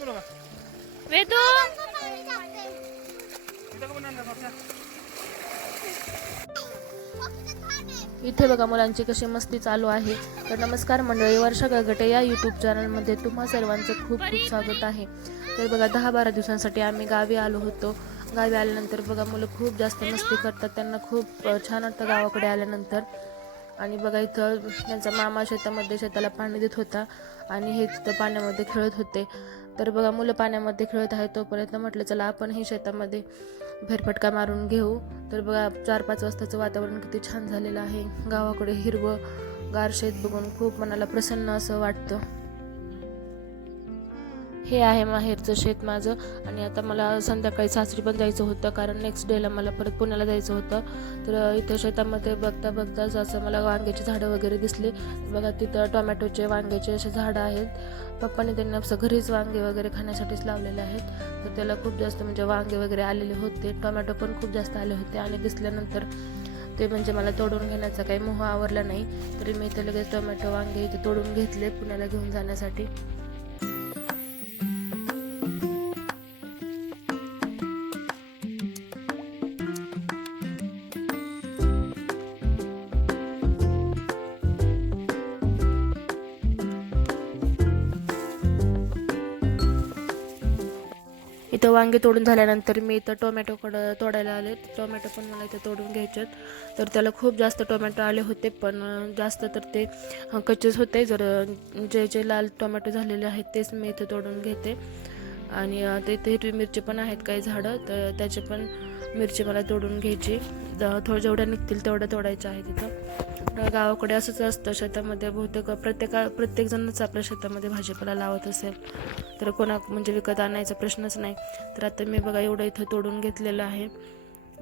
वेदू इथे बघा मुलांची कशी मस्ती चालू आहे. तर नमस्कार मंडळी, वर्षा गगटे या यूट्यूब चॅनलमध्ये तुम्हा सर्वांचं खूप खूप स्वागत आहे. तर बघा 10-12 दिवसांसाठी आम्ही गावी आलो होतो. गावी आल्यानंतर बघा मुलं खूप जास्त मस्ती करतात, त्यांना खूप छान वाटतं गावाकडे आल्यानंतर. आणि बघा इथं त्यांचा मामा शेताला पाणी देत होता आणि हे तिथं पाण्यामध्ये खेळत होते. तर बघा मुलं पाण्यामध्ये खेळत आहे तोपर्यंत म्हटलं चला आपणही शेतामध्ये फेरफटका मारून घेऊ. तर बघा 4-5 वाजताचं वातावरण किती छान झालेलं आहे. गावाकडे हिरवं गार शेत बघून खूप मनाला प्रसन्न असं वाटतं. हे आहे माहेरचं शेत माझं. आणि आता मला संध्याकाळी सासरी पण जायचं होतं, कारण नेक्स्ट डेला मला परत पुण्याला जायचं होतं. तर इथं शेतामध्ये बघता बघताच असं मला वांग्याची झाडं वगैरे दिसली. बघा तिथं टोमॅटोचे वांग्याचे असे झाडं आहेत. पप्पाने त्यांनी असं घरीच वांगे वगैरे खाण्यासाठीच लावलेले आहेत. तर त्याला खूप जास्त म्हणजे वांगे वगैरे आलेले होते, टोमॅटो पण खूप जास्त आले होते. आणि दिसल्यानंतर ते म्हणजे मला तोडून घेण्याचा काही मोह आवरला नाही. तरी मी इथे लगेच टोमॅटो वांगे इथे तोडून घेतले पुण्याला घेऊन जाण्यासाठी. इथं वांगे तोडून झाल्यानंतर मी इथं टोमॅटोकडं तोडायला आले. टोमॅटो पण मला इथं तोडून घ्यायचे. तर त्याला खूप जास्त टोमॅटो आले होते, पण जास्त तर ते कच्चेच होते. जर जे जे लाल टोमॅटो झालेले आहेत तेच मी इथं तोडून घेते. आणि ते इथे हिरवी मिरची पण आहेत काही झाडं, तर त्याचे पण मिरची मला तोडून घ्यायची. जेवढ्या निघतील तेवढ्या तोडायच्या आहेत इथं. गावाकडे असंच असतं, शेतामध्ये बहुतेक प्रत्येक जणच आपल्या शेतामध्ये भाजीपाला लावत असेल, तर म्हणजे विकत आणायचा प्रश्नच नाही. तर आता मी बघा एवढं इथं तोडून घेतलेलं आहे.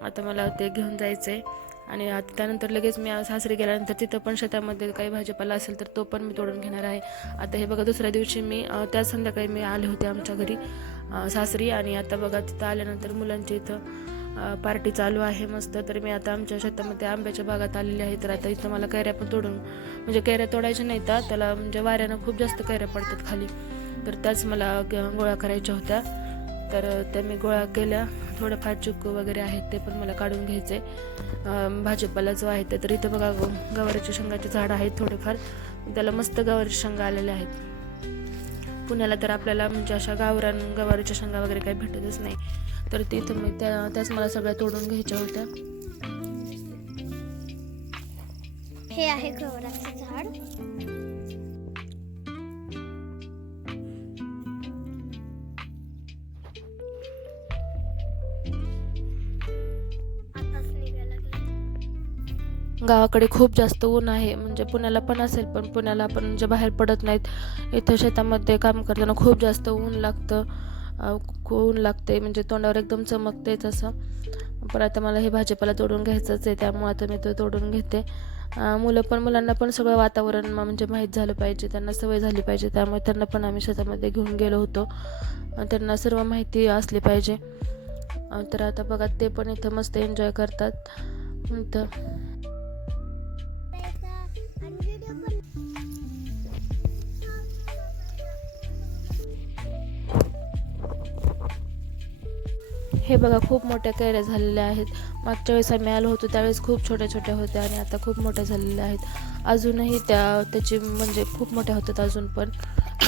आता मला ते घेऊन जायचं आहे. आणि त्यानंतर लगेच मी सासरी गेल्यानंतर तिथं पण शेतामध्ये काही भाजीपाला असेल तर तो पण मी तोडून घेणार आहे. आता हे बघा दुसऱ्या दिवशी मी त्याच संध्याकाळी मी आले होते आमच्या घरी सासरी. आणि आता बघा तिथं आल्यानंतर मुलांची इथं पार्टी चालू आहे मस्त. तर मी आता आमच्या शेतामध्ये आंब्याच्या बागात आलेली आहे. तर आता इथं मला कैऱ्या पण म्हणजे कैऱ्या तोडायच्या नाही, त्याला म्हणजे वाऱ्यानं खूप जास्त कैऱ्या पडतात खाली. तर त्याच मला गोळा करायच्या होत्या. तर त्या मी गोळा केल्या. थोडंफार चिक्कू वगैरे आहेत ते पण मला काढून घ्यायचे. भाजीपाला जो आहे तर इथं बघा गवारीच्या शेंगाचे झाड आहेत थोडेफार, त्याला मस्त गवारीच्या शेंगा आलेल्या आहेत. पुण्याला तर आपल्याला म्हणजे अशा गावरान गवारीच्या शेंगा वगैरे काही भेटतच नाही. तर तिथं मी त्याच मला सगळ्या तोडून घ्यायच्या होत्या. हे आहे गवाराचं झाड. गावाकडे खूप जास्त ऊन आहे, म्हणजे पुण्याला पण असेल पण पुण्याला आपण म्हणजे बाहेर पडत नाहीत. इथं शेतामध्ये काम करताना खूप जास्त ऊन लागतं, ऊन लागते म्हणजे तोंडावर एकदम चमकतेच असं. पण आता मला हे भाजीपाला तोडून घ्यायचंच आहे, त्यामुळे आता मी तो तोडून घेते. मुलांना पण सगळं वातावरण म्हणजे माहीत झालं पाहिजे, त्यांना सवय झाली पाहिजे, त्यामुळे त्यांना पण आम्ही शेतामध्ये घेऊन गेलो होतो. त्यांना सर्व माहिती असली पाहिजे. तर आता बघा ते पण इथं मस्त एन्जॉय करतात. तर हे बघा खूप मोठ्या कैऱ्या झालेल्या आहेत. मागच्या वेळेस आम्ही आलो होतो त्यावेळेस खूप छोट्या छोट्या होत्या आणि आता खूप मोठ्या झालेल्या आहेत. अजूनही त्याची म्हणजे खूप मोठ्या होतात अजून पण.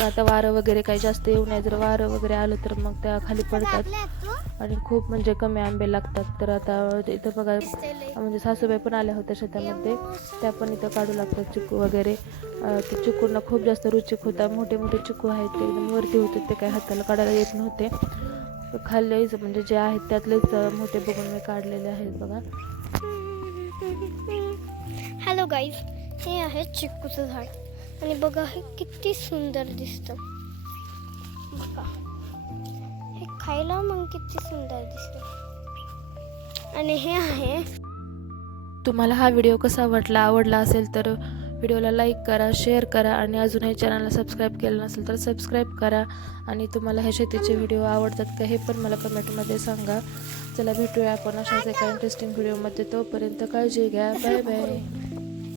आता वारं वगैरे काही जास्त येऊ नये, जर वारं वगैरे आलं तर मग त्या खाली पडतात आणि खूप म्हणजे कमी आंबे लागतात. तर आता इथं बघा म्हणजे सासूबाई पण आल्या होत्या शेतामध्ये, त्या पण इथं काढू लागतात चिकू वगैरे. ते चिकूंना खूप जास्त रुचिक होता. मोठे मोठे चिकू आहेत ते एकदम वरती होते, ते काही हाताला काढायला येत नव्हते. खाल्लेच म्हणजे जे आहेत त्यातलेच मोठे बघून मी काढलेले आहेत बघा. हॅलो गाईज, हे आहे चिक्कूचं झाड. आणि बघा हे किती सुंदर दिसतं. बघा हे खायला मग किती सुंदर दिसतं. आणि हे आहे. तुम्हाला हा व्हिडिओ कसा आवडला असेल तर व्हिडिओला लाईक करा, शेअर करा आणि अजूनही चॅनलला सबस्क्राईब केलं नसेल तर सबस्क्राईब करा. आणि तुम्हाला हे शेतीचे व्हिडिओ आवडतात का हे पण मला कमेंटमध्ये सांगा. चला भेटूया आपण अशाच एका इंटरेस्टिंग व्हिडिओमध्ये. तोपर्यंत काळजी घ्या. Bye bye.